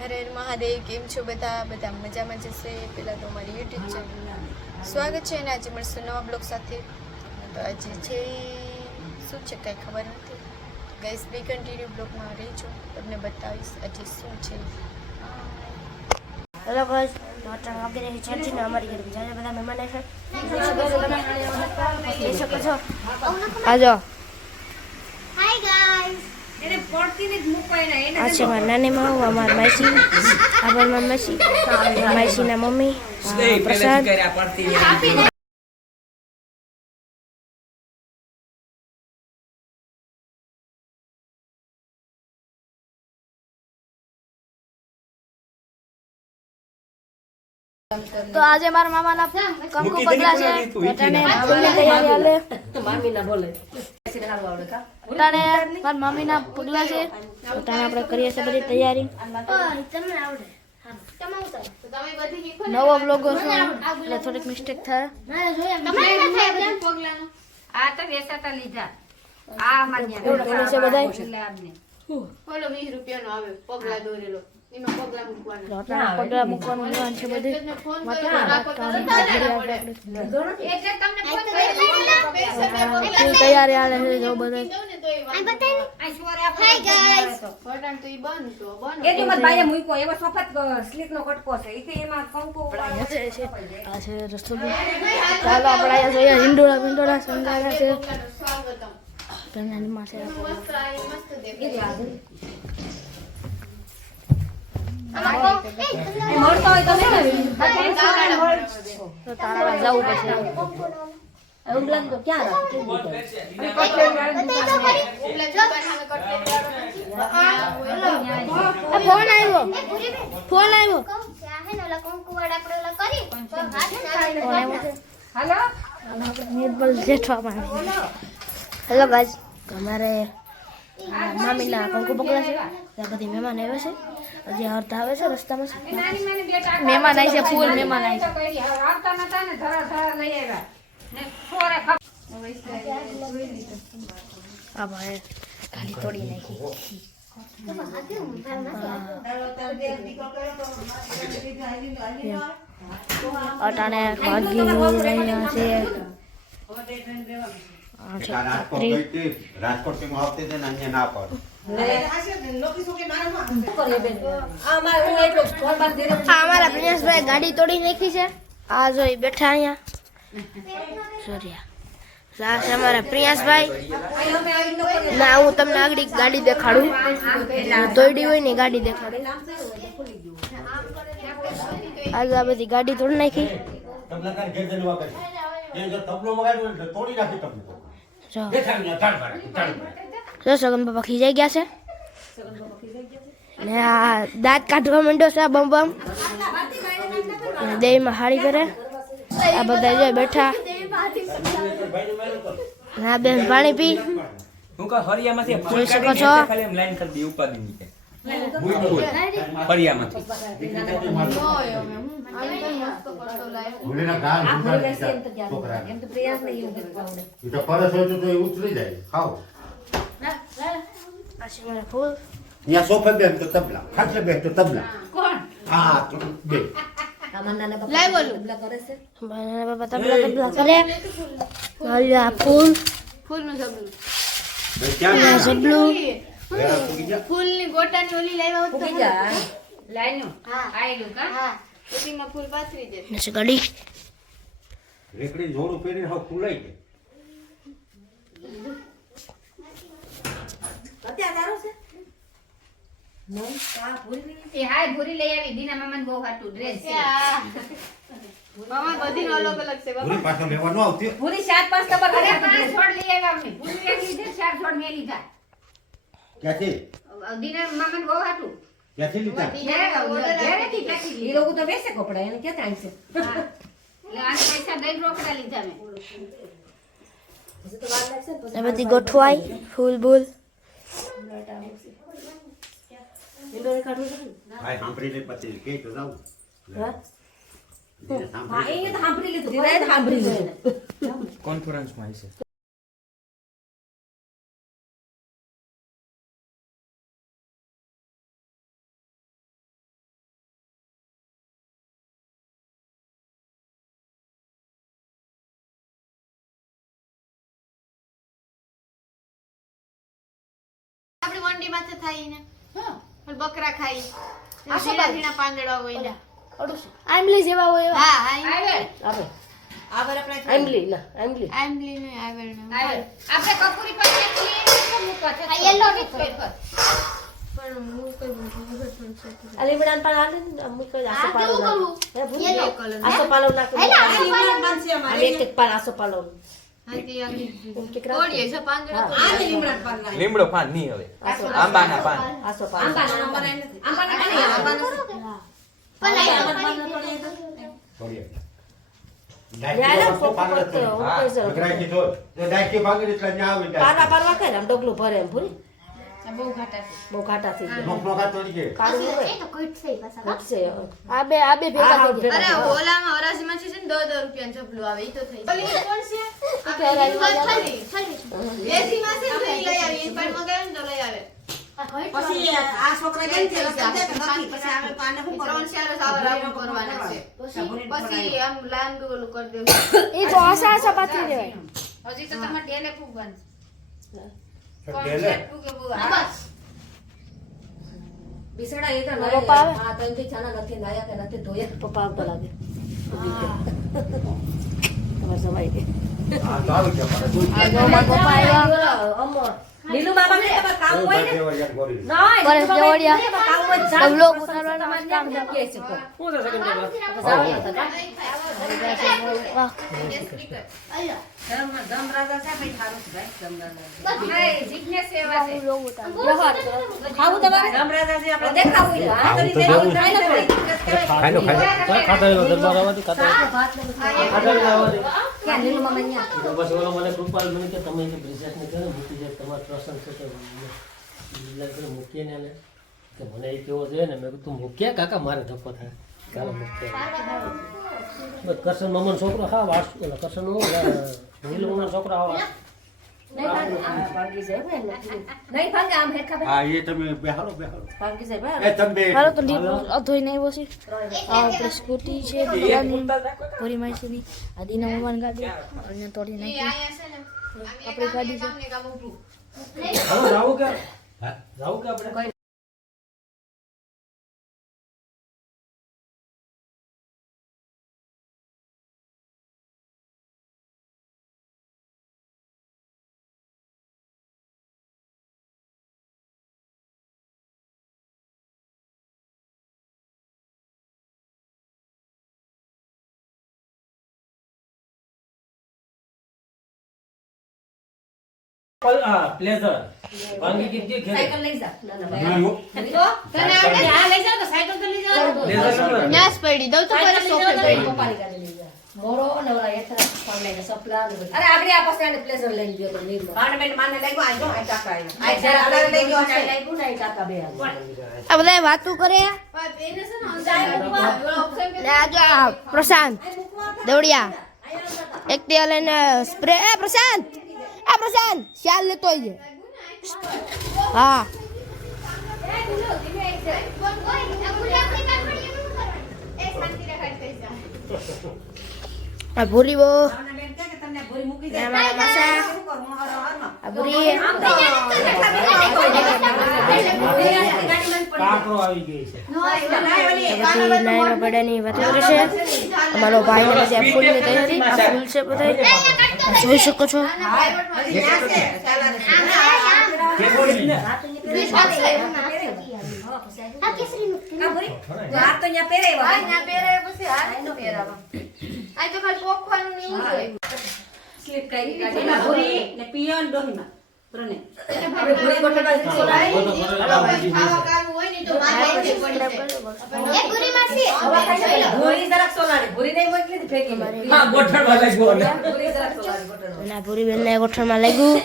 હરે હર મહાદેવ કેમ છો બધા? બધા મજામાં જશે. પહેલાં તો અમારી યુટ્યુબ ચેનલ સ્વાગત છે અને આજે મળશું નવા બ્લોગ સાથે. તો આજે છે શું છે કાંઈ ખબર નથી. ગઈસ બી કન્ટિન્યુ બ્લોગમાં રહીજો. તમને બતાવીશ આજે શું છે. હેલો બસ ડોક્ટર વાગી રહી છે. ને અમારી ઘરે બીજા બધા મહેમાન છે? આજો આ છે મારા નાની માં અમારા માસી આ પણ મારા માસી માસીના મમ્મી પ્રસાદ. તો આજે મારા મામાના કંકુ પગલા છે. અટાણે ફૂલની ના હાલે અટાણે મારા મમ્મીના પગલા છે? અટાણે આપણે કરીએ છીએ બધી તૈયારી? નવો બ્લોગ એટલે થોડીક મિસ્ટેક થાય. આ તો વેસાતા લીધા. આ માન્ય. બોલો વીસ રૂપિયાનો આવે. પગલા દોરેલો. પગલા મૂકવાના. લેવાનું છે બધે. તૈયારી હાલે છે જો બધા. દઉં ને તો એ આ વાંધો બતાવી આ શોરે આપણે હાય ગાઈસ ફટાણ તો ઈ બંધ તો બંધ એ તો મત ભાઈએ મૂક્યો એવો સફેદ સ્લીક નો કટકો છે. એ તો એમાં કંકુ આ છે રસ્તો ચાલો આપણે અહીંયા હિંડોળા છે. આવ્યો છે હાલો નિર્મલ જેઠવામાં હેલો ગાઈઝ અમારે આ મામીના કંકુ પકડા છે. ત્યાં બધી મહેમાન આવ્યા છે. હજી અડધા આવે છે રસ્તામાં મહેમાન આવી છે ફૂલ મહેમાન આવી છે આવતા નતા ને ધરા ધરા લઈ આવ્યા. ને છોરે આ ભાઈ ખાલી તોડી નાખી. અટાણે ભાગી રહ્યા છે. આ રાજકોટથી આવતી હતી ને અહીંયા ના પડે. અમારા પ્રિયાસભાઈ ગાડી તોડી નાખી છે. આ જોઈ બેઠા અહીંયા. સોરિયા આ. અમારા પ્રિયાસભાઈ ના હું તમને આગળ ગાડી દેખાડું. તોડી હોય ને ગાડી દેખાડું. આજે આ બધી ગાડી તોડી નાખી. જો તોડી નાખી જો સગન બાપા ખીજાઈ ગયા છે. ને આ દાંત કાઢવા માંડ્યો છે આ બમ બમ. ને દેહમાં હાડી કરે. આ બધા જો બેઠા. ના બેન પાણી પી. હું કહું હરિયામાંથી જોઈ શકો છો. ખાલી આમ લાઈન કરી દઈએ ઉપાધિની કે. હરિયામાંથી ભૂલીને ગાળ ઉડાડી દીધા છોકરાને. ઈ તો પરસ હોય તો તો એ ઉતરી જાય ખાઓ આ છે મારા ફૂલ અહીંયા સોફે બેન તો તબલા ખાટલે બેન તો તબલા કોણ હા તો બે લાઈ બોલું મારા બાપા તબલા તબલા કરે મારી આ ફૂલ ફૂલનું સબલું બે ક્યાં આ સબલું વેરા ફૂગી જા. ફૂલની ગોટાની ઓલી લાવ્યા હોત તો ખબર. લાઈનો હા આયલું કા હા ઉસીમાં ફૂલ પાથરી દે ને છે ગાડી રેકડી જોડું પહેરીને હાવ ફૂલાઈ જાય એ હાય ભૂરી લઈ આવી. દીના મામાને બહુ હાટું ડ્રેસ છે. મામા બધીનો અલગ અલગ છે ભૂરી પાછો લેવા ન આવતી ભૂરી ચાર પાંચ નંબર અરે પાંચ છોડ લઈ આવ્યા અમને ભૂરી એક લીધે ચાર છોડ મેં લીધા. ક્યાંથી? દીના મામાને બહુ હાટું. ક્યાંથી લીધા? ઘરેથી ક્યાંથી એ લોકો તો વેચે કપડા એને ક્યાં ટાઈમ છે? એટલે આને પૈસા દઈ રોકડા લીધા મેં. બધી ગોઠવાય ફૂલ બૂલ. ભાઈ સાંભળીને પછી. કે તો જાઉં. હા? સાંભળી એ સાંભળી લીધું. સાંભળી લીધું. કોન્ફરન્સમાં હશે શેરડી માથે થાય ને હા. પણ બકરા ખાઈ આ શું ઝીણા બાજુ? ઝીણા પાંદડા હોય ને આંબલી જેવા હોય એવા હા હા આવેલ, આવે આંબલી ના આંબલી આંબલી નું આવેલનું આવેલ. આપણે કપૂરી પર નાખીએ તો મૂકવા છે. આ yellow ને ફેરફાર. પણ હું કઈ ખબર પણ છે આ લીમડાના પાન આલે ને અમુક કઈ આસો આ પાલો કેવું નાખે. હે, ભૂલી Yellow ગઈ. આસો પાલો નાખે હેલો, આસો પાલો. આ એક એક પાન આસો પાલો લીમડો પાન નહીં હવે. આંબાના ભરે એમ ભૂરી આ બહુ ઘાટા છે. થઈ ગયા મોક મોકા તોડી કાળું એ તો ઘટશે પાછા હા. આ બે આ બે ભેગા થઈ ગયા. અરે ઓલામાં હરાજીમાં છે ને દસ દસ રૂપિયાનું ચપલું આવે ઈ તો થઈ ઓલી કોણ છે? કે હરાજીમાં આપણે હિંમત છે ને તો ઈ લઈ આવી. પણ મગાવે ને તો લઈ આવે. પછી આ છોકરા કેમ છે? સમજે કે નથી પછી આવે તો શું ત્રણ ચાર સાવર આવું કરવાના છે. પછી પછી આમ લાંબુ ઓલું કરી દેવું. એ તો આસા આસા પાથરી દેવાય. હજી તો તમારે ઢેલે ફૂગવાનું બિસડા એ તો મારો હા ત્રણથી નથી નાયા કે નથી ધોયા. પપ્પા આવતા લાગે. તમારે સવાઈ ગઈ હા, તો આવી ગયા જો મારા પપ્પા આવ્યા. અમર નીલુ બાબા ને કામ હોય ને. ના પરેશ દેવડિયા. કામ હોય તો વ્લોગ ઉતારવાનું મારું કામ કે છે કે હા, કરો. તો હા આવું મૂકીએ ને કે મને એ કેવો જોઈએ ને મેં કીધું મૂક્યા કાકા મારે ધક્કો થાય ચાલો બસ કરશન મમન છોકરો હા વાસ એટલે કરશન નીલમનો છોકરો હા એમને. નહીં ભાંગે, આમ હેઠા ભાઈ. પ્લેઝર ભાંગી કીધી ઘેરે સાયકલ લઈ જા. ના, ના, ભાઈ. ના, યો. તને આવડે? હા, લઈ જાઓ તો સાયકલ તો લઈ જાઓ. ન્યાસ પડી દઉં તો સાયકલ સોફે પડી. પપ્પાની ગાડી લઈ જા. મોરો ને ઓલા હેઠા ફોન લઈને સપલા અરે આગળ આ પાસે પ્લેઝર લઈને ગયો તો નીલનો. માને બેન માને લાગ્યો આઈ ગયો આ ટાકા આયો આ જરા આગળ લઈ ગયો છે. લાગ્યું ને કાકા બે આ બધા વાતું કરે છે ને આ પ્રશાંત દોડિયા એક તે લઈને સ્પ્રે એ પ્રશાંત આ પ્રશાંત શાલ લેતો આવજે. હા. આ ભૂરી બો ને અમારા માસા. શું કરું હું હરો હરમાં આ ભૂરી. કાંકરો આવી ગઈ છે. બધી નાયનો પડ્યાની વાત કરે છે. અમારો ભાઈ ને બધા ફૂલની તૈયારી ફૂલ છે બધા જોઈ શકો છો હજી ન્યા છે ચાલા રે કે બોલી ને આ કેસરીનું આ ભૂરી? તો આ તો અહીંયા પહેરાવ્યા. આ ના પહેરાય પછી હાથ નો પહેરાવા આ તો ખાલી પોખવાનું ને એવું જ હોય સ્લીપ કરી એમાં કાઢી. ભૂરી ને પિયર ડોહીમાં ત્રણે આપણે ભૂરી ગોઠવવા ને પૂરી બેન ને આ ગોઠણમાં લાગ્યું. ને.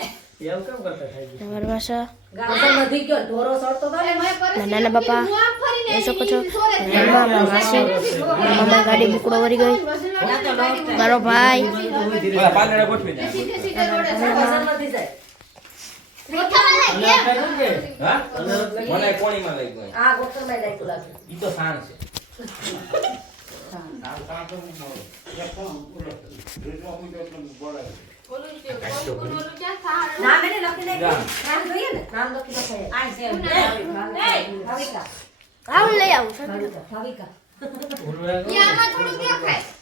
ના નાના બાપા જોઈ શકો છો? મારા માસી મામા ગાડી બુકડો વળી ગઈ. મારો ભાઈ. મને કોણીમાં આ ગોઠણમાં લાગ્યું લાગે. ઈ તો સાણ છે. હું લઈ આવું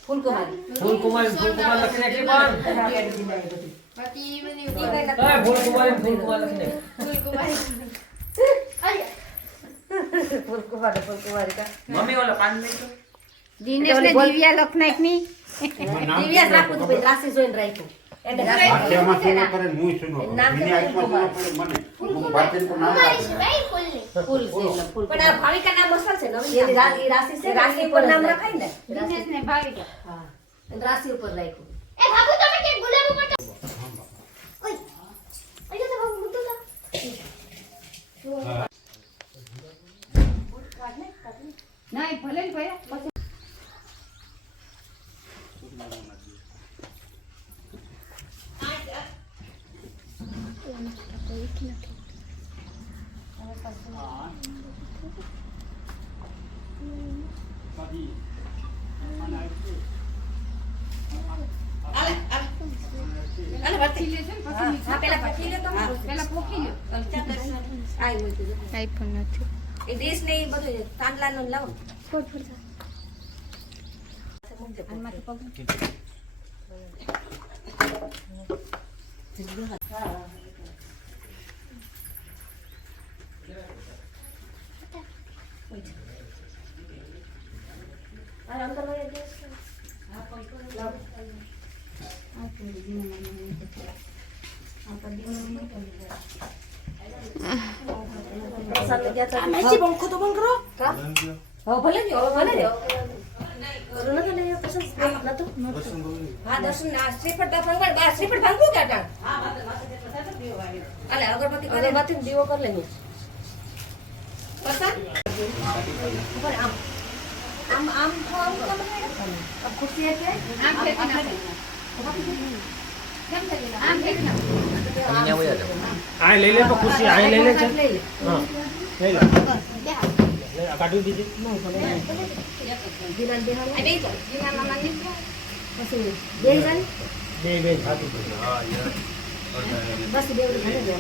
ફૂલકુમારી ફૂલકુમારી ફૂલકુમાર લખી નાખી પણ બાકી બધી ફૂલકુમારી ફૂલકુમાર લખી નાખી ફૂલકુમારી ફૂલકુમારી મમ્મી ઓલો પાંચ તો દિનેશ ને દિવ્યા લખનાઈકની દિવ્યાસ રાખું હતું ભાઈ રાશિ જોઈને રાખ્યું ને. નામ આંખમાં સુનો નથી એ ડીશ ને એ બધું તાંડલા નો લાવો આમાંથી પગ આ અંદર વહી દે. લાવો. લઈ ગયા હતા. પંખો તો બંધ કરો કા? હવે ભલે જ હવે ભલે જ અગરબત્તી દીવો કરી લેજો આમ. આમ ખુરશી એટલે આમ આમ લઈ લે તો ખુરશી આ લઈ લે છે. લે હા. લઈ લે કાઢી દીધી બે બે હતું. બસ બે જાય